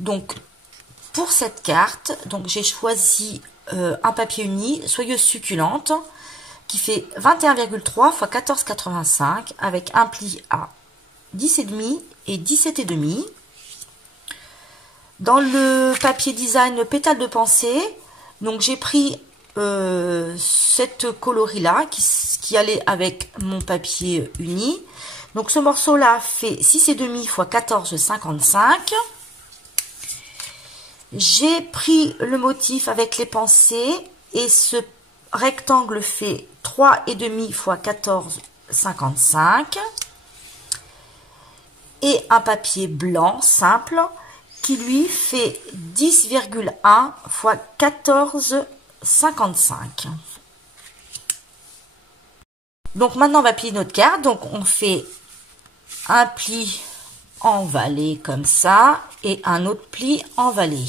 Donc, pour cette carte, donc j'ai choisi un papier uni, soyeuse succulente, qui fait 21,3 x 14,85 avec un pli à 10,5 et 17,5. Dans le papier design pétale de pensée, donc j'ai pris cette coloris-là qui allait avec mon papier uni. Donc ce morceau-là fait 6,5 x 14,55. J'ai pris le motif avec les pensées et ce rectangle fait 3,5 x 14,55. Et un papier blanc simple qui lui fait 10,1 x 14,55. Donc maintenant on va plier notre carte. Donc on fait un pli en vallée comme ça et un autre pli en vallée.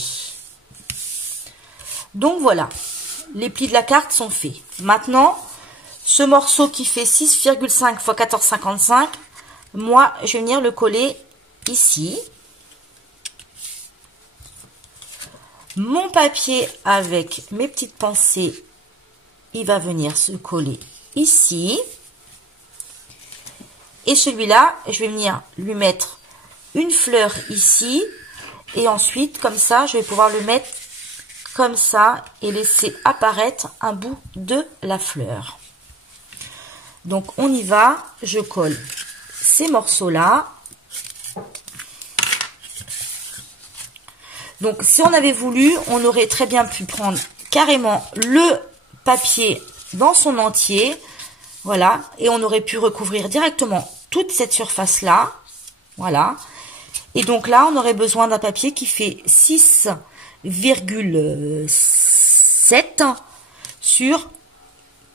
Donc voilà, les plis de la carte sont faits. Maintenant, ce morceau qui fait 6,5 x 14,55, moi je vais venir le coller ici. Mon papier avec mes petites pensées, il va venir se coller ici. Et celui-là, je vais venir lui mettre une fleur ici. Et ensuite, comme ça, je vais pouvoir le mettre comme ça et laisser apparaître un bout de la fleur. Donc, on y va. Je colle ces morceaux-là. Donc, si on avait voulu, on aurait très bien pu prendre carrément le papier dans son entier. Voilà. Et on aurait pu recouvrir directement toute cette surface-là. Voilà. Et donc là, on aurait besoin d'un papier qui fait 6,7 sur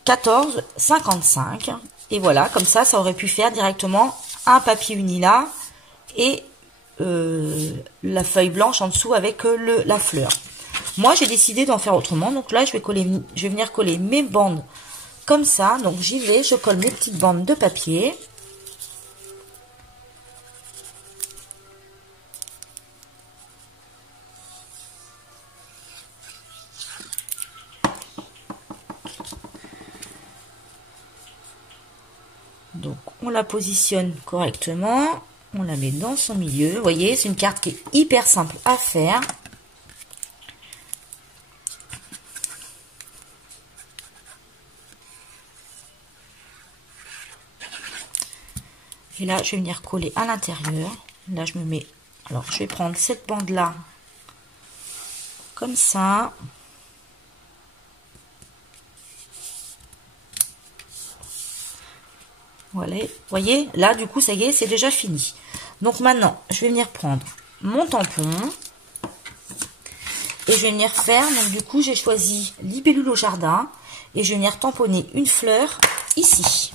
14,55. Et voilà, comme ça aurait pu faire directement un papier uni là et la feuille blanche en dessous avec la fleur. Moi, j'ai décidé d'en faire autrement. Donc là, je vais venir coller mes bandes comme ça. Donc j'y vais, je colle mes petites bandes de papier. Donc, on la positionne correctement. On la met dans son milieu. Vous voyez, c'est une carte qui est hyper simple à faire. Et là, je vais venir coller à l'intérieur. Là, je me mets... Alors, je vais prendre cette bande-là. Comme ça. Voilà, vous voyez, là, du coup, ça y est, c'est déjà fini. Donc, maintenant, je vais venir prendre mon tampon. Et je vais venir faire, donc du coup, j'ai choisi Libellule au jardin. Et je vais venir tamponner une fleur ici.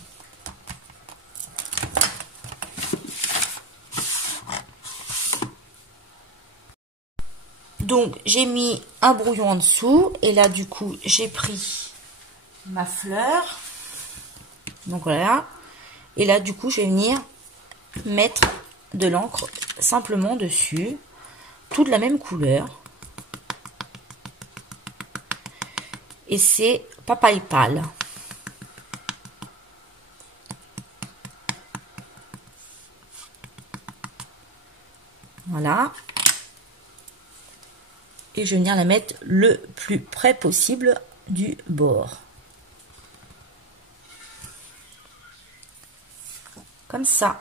Donc, j'ai mis un brouillon en dessous. Et là, du coup, j'ai pris ma fleur. Donc, voilà. Et là, du coup, je vais venir mettre de l'encre simplement dessus. Tout de la même couleur. Et c'est Papaye pâle. Voilà. Et je vais venir la mettre le plus près possible du bord. Comme ça.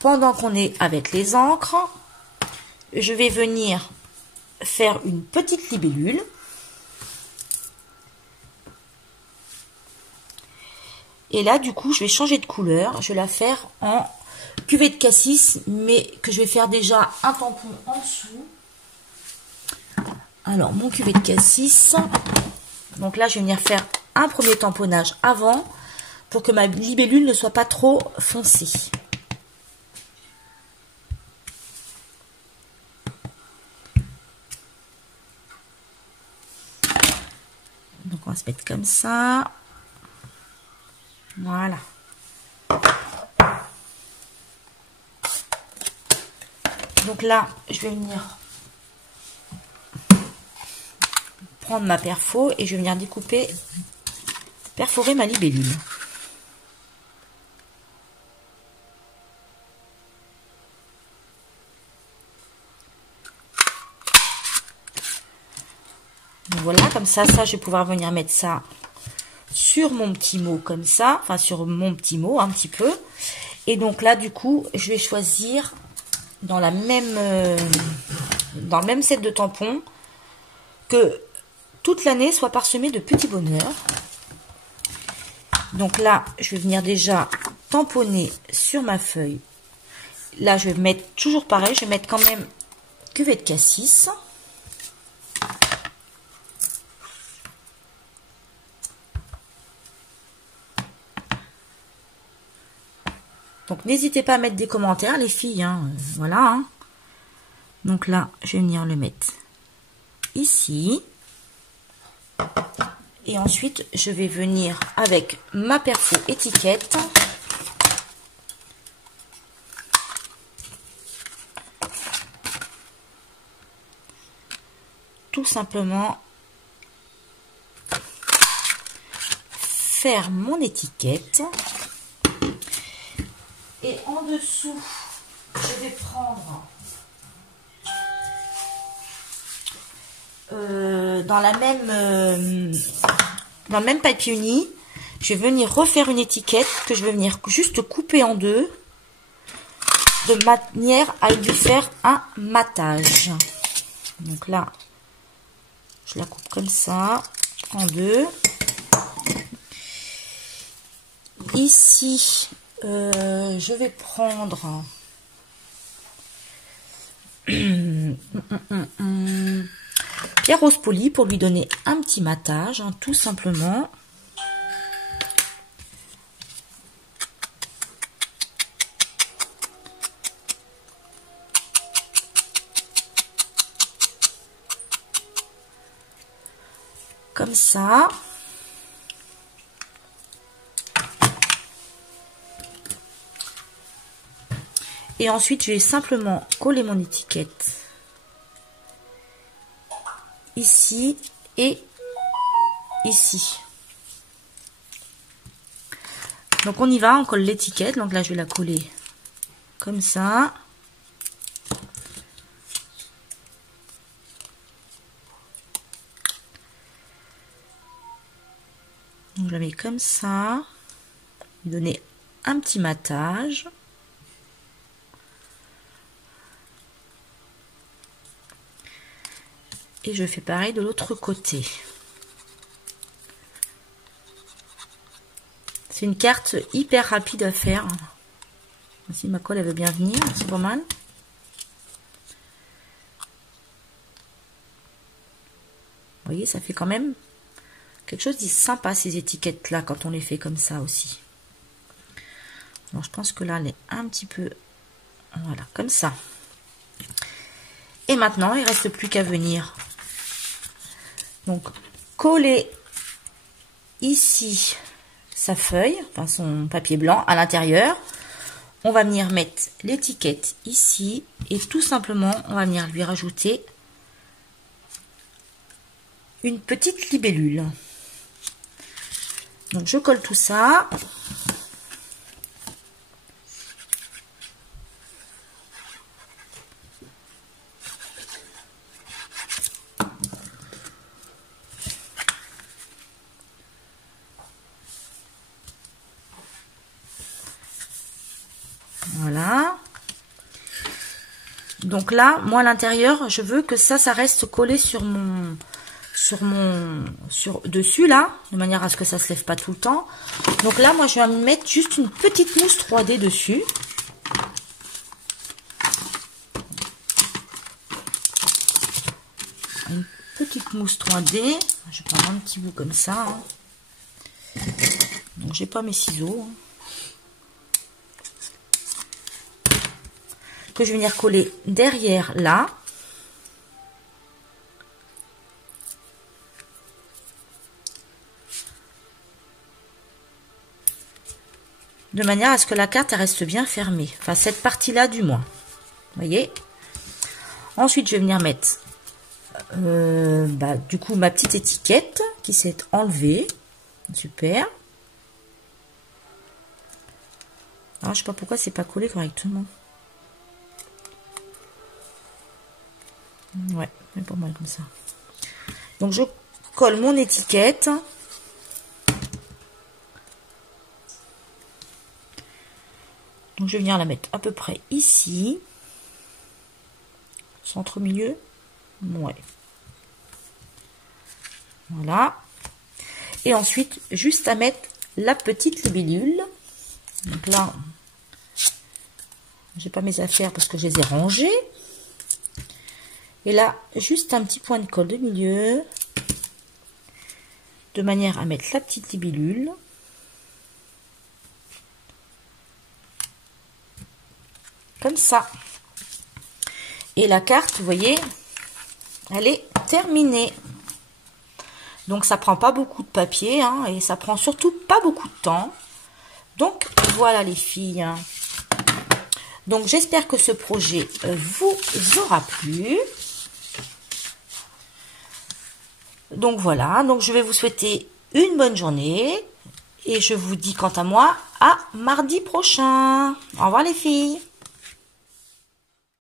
Pendant qu'on est avec les encres, je vais venir faire une petite libellule. Et là, du coup, je vais changer de couleur. Je vais la faire en cuvée de cassis, mais que je vais faire déjà un tampon en dessous. Alors, mon cuvée de cassis. Donc là, je vais venir faire un premier tamponnage avant pour que ma libellule ne soit pas trop foncée. Donc, on va se mettre comme ça. Voilà. Donc là, je vais venir prendre ma perfo et je vais venir découper, perforer ma libellule. Donc voilà, comme ça, je vais pouvoir venir mettre ça sur mon petit mot comme ça, enfin sur mon petit mot un petit peu. Et donc là, du coup, je vais choisir dans le même set de tampons que toute l'année soit parsemée de petits bonheurs. Donc là, je vais venir déjà tamponner sur ma feuille. Là, je vais mettre toujours pareil, je vais mettre quand même cuvée de cassis. Donc, n'hésitez pas à mettre des commentaires, les filles. Hein, voilà. Hein. Donc là, je vais venir le mettre ici. Et ensuite, je vais venir avec ma perfo étiquette. Tout simplement faire mon étiquette. Et en dessous, je vais prendre dans le même papier uni, je vais venir refaire une étiquette que je vais venir juste couper en deux de manière à lui faire un matage. Donc là, je la coupe comme ça en deux. Ici, je vais prendre pierre rose polie pour lui donner un petit matage, hein, tout simplement. Comme ça. Et ensuite, je vais simplement coller mon étiquette ici et ici. Donc, on y va, on colle l'étiquette. Donc là, je vais la coller comme ça. Donc, je la mets comme ça. Lui donner un petit matage. Et je fais pareil de l'autre côté. C'est une carte hyper rapide à faire. Si ma colle elle veut bien venir, c'est pas mal. Vous voyez, ça fait quand même quelque chose de sympa ces étiquettes là quand on les fait comme ça aussi. Alors je pense que là elle est un petit peu, voilà, comme ça. Et maintenant il ne reste plus qu'à venir donc coller ici sa feuille, enfin son papier blanc à l'intérieur. On va venir mettre l'étiquette ici et tout simplement on va venir lui rajouter une petite libellule. Donc je colle tout ça. Voilà. Donc là, moi à l'intérieur, je veux que ça reste collé dessus là, de manière à ce que ça se lève pas tout le temps. Donc là, moi je vais mettre juste une petite mousse 3D dessus. Une petite mousse 3D. Je vais prendre un petit bout comme ça. Hein. Donc j'ai pas mes ciseaux. Hein. Que je vais venir coller derrière là. De manière à ce que la carte elle reste bien fermée. Enfin cette partie là du moins. Vous voyez, Ensuite, je vais venir mettre du coup ma petite étiquette qui s'est enlevée. Super. Alors, je sais pas pourquoi c'est pas collé correctement. Ouais, mais pas mal comme ça. Donc je colle mon étiquette. Donc je viens la mettre à peu près ici. Centre milieu. Ouais. Voilà. Et ensuite, juste à mettre la petite libellule. Donc là, j'ai pas mes affaires parce que je les ai rangées. Et là, juste un petit point de colle de milieu. De manière à mettre la petite libellule. Comme ça. Et la carte, vous voyez, elle est terminée. Donc ça prend pas beaucoup de papier, hein, et ça prend surtout pas beaucoup de temps. Donc voilà les filles. Donc j'espère que ce projet vous aura plu. Donc voilà, donc je vais vous souhaiter une bonne journée. Et je vous dis quant à moi à mardi prochain. Au revoir les filles.